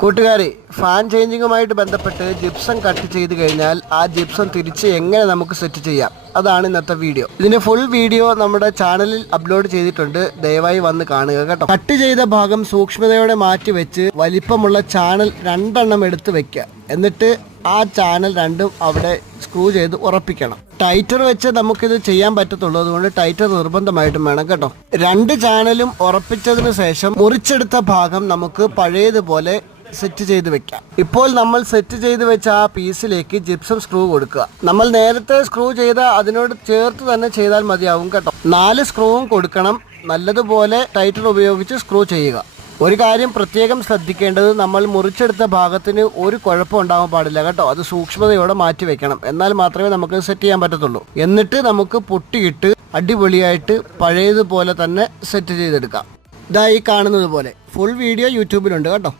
കൂട്ടുകാരെ, ഫാൻ ചേഞ്ചിങ്ങുമായിട്ട് ബന്ധപ്പെട്ട് gypsum cut ചെയ്ത് കഴിഞ്ഞാൽ ആ ജിപ്സം തിരിച്ച് എങ്ങനെ നമുക്ക് സെറ്റ് ചെയ്യാം, അതാണ് ഇന്നത്തെ വീഡിയോ. ഇതിന്റെ ഫുൾ വീഡിയോ നമ്മുടെ ചാനലിൽ അപ്ലോഡ് ചെയ്തിട്ടുണ്ട്, ദയവായി വന്ന് കാണുക കേട്ടോ. കട്ട് ചെയ്ത ഭാഗം സൂക്ഷ്മതയോടെ മാറ്റി വെച്ച് വലിപ്പമുള്ള ചാനൽ 2 എണ്ണം എടുത്ത് വെക്കുക. എന്നിട്ട് ആ ചാനൽ രണ്ടും അവിടെ സ്ക്രൂ ചെയ്ത് ഉറപ്പിക്കണം. ടൈറ്റർ വെച്ച് നമുക്കിത് ചെയ്യാൻ പറ്റത്തുള്ളൂ, അതുകൊണ്ട് ടൈറ്റർ നിർബന്ധമായിട്ടും വേണം കേട്ടോ. 2 ചാനലും ഉറപ്പിച്ചതിന് ശേഷം മുറിച്ചെടുത്ത ഭാഗം നമുക്ക് പഴയതുപോലെ സെറ്റ് ചെയ്ത് വെക്കാം. ഇപ്പോൾ നമ്മൾ സെറ്റ് ചെയ്ത് വെച്ച ആ പീസിലേക്ക് ജിപ്സം സ്ക്രൂ കൊടുക്കുക. നമ്മൾ നേരത്തെ സ്ക്രൂ ചെയ്ത അതിനോട് ചേർത്ത് തന്നെ ചെയ്താൽ മതിയാവും കേട്ടോ. 4 സ്ക്രൂവും കൊടുക്കണം. നല്ലതുപോലെ ടൈറ്റർ ഉപയോഗിച്ച് സ്ക്രൂ ചെയ്യുക. ഒരു കാര്യം പ്രത്യേകം ശ്രദ്ധിക്കേണ്ടത്, നമ്മൾ മുറിച്ചെടുത്ത ഭാഗത്തിന് ഒരു കുഴപ്പം ഉണ്ടാവാൻ പാടില്ല കേട്ടോ. അത് സൂക്ഷ്മതയോടെ മാറ്റി വെക്കണം, എന്നാൽ മാത്രമേ നമുക്ക് സെറ്റ് ചെയ്യാൻ പറ്റത്തുള്ളൂ. എന്നിട്ട് നമുക്ക് പൊട്ടിയിട്ട് അടിപൊളിയായിട്ട് പഴയതുപോലെ തന്നെ സെറ്റ് ചെയ്തെടുക്കാം. ഇതായി കാണുന്നത് പോലെ ഫുൾ വീഡിയോ യൂട്യൂബിലുണ്ട് കേട്ടോ.